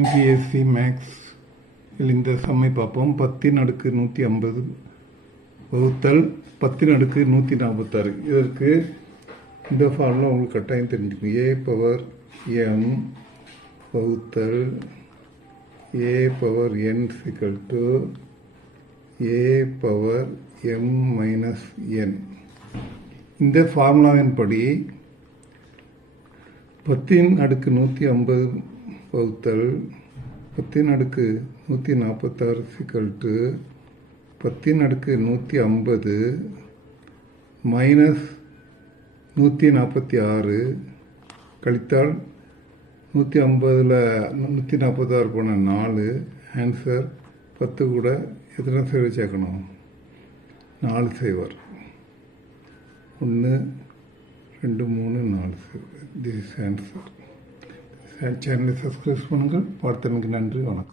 NPSC maths இந்த சம்மை பார்ப்போம். 10^150 வகுத்தல் 10^146. இதற்கு இந்த ஃபார்முலா உங்களுக்கு கட்டாயம் தெரிஞ்சுக்கும். a⁴m வகுத்தல் a⁴n a⁴m−n. இந்த ஃபார்முலாவின் படி 10^150 வகுத்தல் 10^146 10^150 -146 கழித்தால் 150ல் 146 போன 4. ஆன்சர் 10 கூட எத்தனை சேவை சேர்க்கணும்? 4 சேவர். 1 2 3 4 சேவர். This is answer. சேனலை சப்ஸ்கிரைப் பண்ணுங்கள். பார்த்தமைக்கு நன்றி. வணக்கம்.